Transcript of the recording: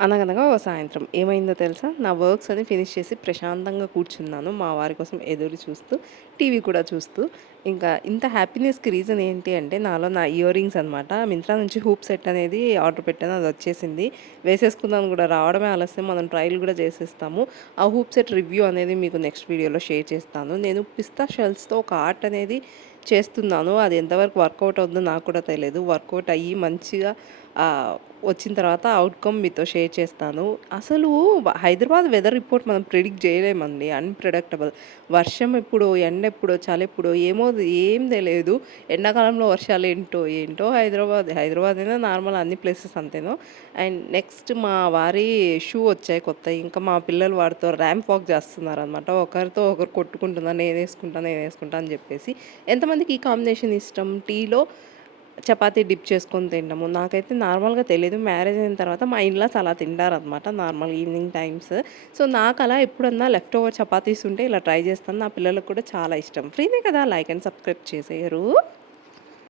అనగనగా ఒక సాయంత్రం ఏమైందో తెలుసా? నా వర్క్స్ అన్ని ఫినిష్ చేసి ప్రశాంతంగా కూర్చున్నాను. మా వారి కోసం ఎదురు చూస్తూ, టీవీ కూడా చూస్తూ. ఇంకా ఇంత హ్యాపీనెస్‌కి రీజన్ ఏంటి అంటే, నాలో నా ఇయర్ రింగ్స్ అనమాట. మింత్రా నుంచి హూప్ సెట్ అనేది ఆర్డర్ పెట్టాను. అదొచ్చేసింది. వేసేసుకుందాం కూడా రావడమే ఆలస్యం. మనం ట్రైల్ కూడా చేసేస్తాము. ఆ హూప్ సెట్ రివ్యూ అనేది మీకు నెక్స్ట్ వీడియోలో షేర్ చేస్తాను. నేను పిస్తా షెల్స్‌తో ఒక ఆర్ట్ అనేది చేస్తున్నాను. అది ఎంతవరకు వర్కౌట్ అవుద్దో నాకు కూడా తెలీదు. వర్కౌట్ అయ్యి మంచిగా వచ్చిన తర్వాత అవుట్‌కమ్ మీతో షేర్ చేస్తాను. అసలు హైదరాబాద్ వెదర్ రిపోర్ట్ మనం ప్రిడిక్ట్ చేయలేమండి. అన్‌ప్రెడిక్టబుల్. వర్షం ఎప్పుడో, ఎండెప్పుడో, చలెప్పుడో ఏం తెలీదు. ఎండాకాలంలో వర్షాలేంటో, ఏంటో హైదరాబాద్ అయినా నార్మల్ అన్ని ప్లేసెస్ అంతేను. అండ్ నెక్స్ట్ మా వారి షూ వచ్చాయి కొత్తయి. ఇంకా మా పిల్లలు వాటితో ర్యాంప్ వాక్ చేస్తున్నారనమాట. ఒకరితో ఒకరు కొట్టుకుంటున్నారు. నేనేసుకుంటా అని చెప్పేసి. ఎంతమందికి ఈ కాంబినేషన్ ఇష్టం? టీలో చపాతీ డిప్ చేసుకొని తింటాము. నాకైతే నార్మల్‌గా తెలీదు. మ్యారేజ్ అయిన తర్వాత మా ఇన్‌లాస్ అలా తింటారనమాట నార్మల్ ఈవినింగ్ టైమ్స్. సో, నాకలా ఎప్పుడన్నా లెఫ్ట్ ఓవర్ చపాతీస్ ఉంటే ఇలా ట్రై చేస్తాను. నా పిల్లలకి కూడా చాలా ఇష్టం. ఫ్రీనే కదా! Like and subscribe చేసేయరు.